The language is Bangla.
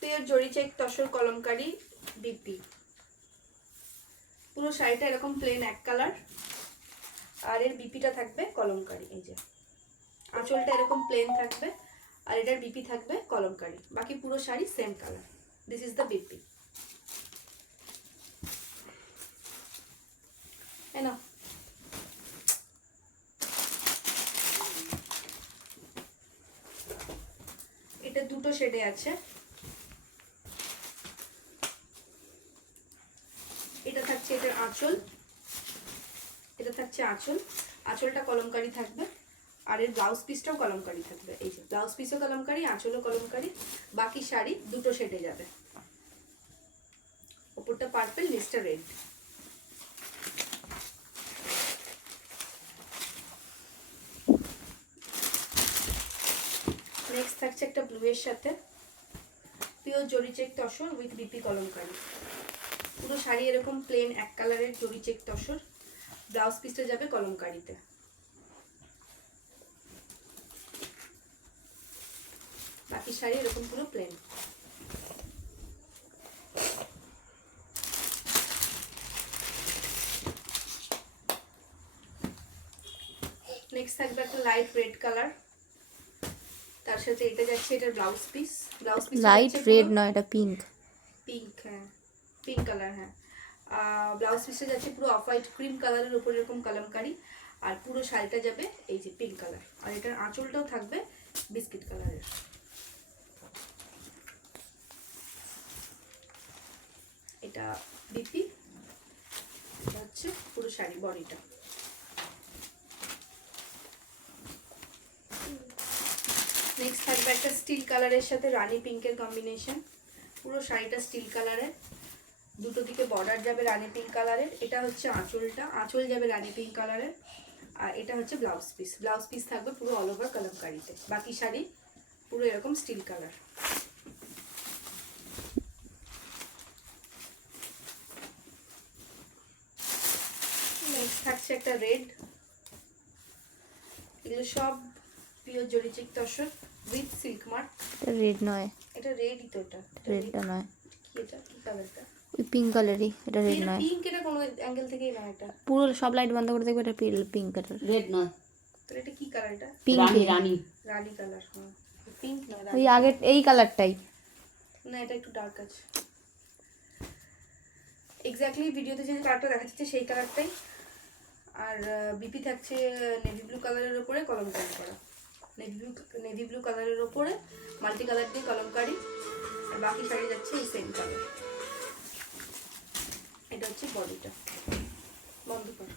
Pure zari check tussar kalamkari BP. পুরো শাড়িটা এরকম প্লেন এক কালার, আর এর বিপিটা থাকবে কলমকারি। এই যে আঁচলটা এরকম প্লেন থাকবে, আর এটার বিপি থাকবে কলমকারি। বাকি পুরো sari same colour. This is the BP. না এটা দুটো শেডে আছে। এটা থাকছে এটার আঁচল, এটা থাকছে আঁচল। আঁচলটা কলমকারি থাকবে, আর এর ব্লাউজ পিসটাও কলমকারি থাকবে। এই যে ব্লাউজ পিসও কলমকারি, আঁচলও কলমকারি। বাকি শাড়ি দুটো শেডে যাবে, ওপরটা পার্পল, নিচটা রেড। নেক্সট থাকছে একটা ব্লু এর সাথে pure zari check tussar with BP Kalamkari. পুরো শাড়ি এরকম প্লেন এক কালারের জরি চেক তসর, ব্লাউজ পিসটা যাবে কলমকারিতে। বাকি শাড়ি এরকম পুরো প্লেন। নেক্সট থাকবে একটা লাইট রেড কালার, তার সাথে এটা যাচ্ছে এটার blouse piece. Blouse piece light red নয়, এটা পিঙ্ক। পিঙ্ক, হ্যাঁ পিঙ্ক কালার, হ্যাঁ। ব্লাউজ পিসটা যাচ্ছে পুরো অফ হোয়াইট ক্রিম কালারের উপর এরকম কলমকারি, আর পুরো শাড়িটা যাবে এই যে পিঙ্ক কালার। আর এটার আঁচলটাও থাকবে বিস্কিট কালারের। এটা বিপি, এটা হচ্ছে পুরো শাড়ি বডিটা। নেক্সট থাকবে একটা স্টিল কালারের সাথে রানী পিঙ্কের কম্বিনেশন। পুরো শাড়িটা স্টিল কালারের, দুটো দিকে বর্ডার যাবে রানী পিঙ্ক কালারের। এটা হচ্ছে আঁচলটা, আঁচল যাবে রানী পিঙ্ক কালারের। আর এটা হচ্ছে ব্লাউজ পিস। ব্লাউজ পিস থাকবে পুরো অল ওভার কলমকারিতে। বাকি শাড়ি পুরো এরকম স্টিল কালার। নেক্সট থাকছে একটা রেড। এগুলো সব pure zari check tussar with silk mark. এটা রেড নয়, এটা রেডই তো। এটা রেডটা নয়, কি এটা কি কালারটা? ওই পিঙ্ক কালারই। এটা রেড নয়, পিঙ্ক। এটা কোনো অ্যাঙ্গেল থেকেই না, এটা পুরো সব লাইট বন্ধ করে দেখবে, এটা পিঙ্ক কালার। রেড নয়, তো এটা কি কালার? এটা পিঙ্ক, রানী রানী রানী কালার। হ্যাঁ পিঙ্ক নয়, ওই রানী। আগে এই কালারটাই। না এটা একটু ডার্ক আছে। এক্স্যাক্টলি ভিডিওতে যে কালারটা দেখা যাচ্ছে সেই কালারটাই। আর বিপি থাকছে নেভি ব্লু কালারের উপরে কলমকারি করা। নেভি ব্লু কালারের উপরে মাল্টি কালার দিয়ে কলমকারি। আর বাকি শাড়ি যাচ্ছে এই সেম কালার। এটা হচ্ছে বডিটা। বন্ধ কর।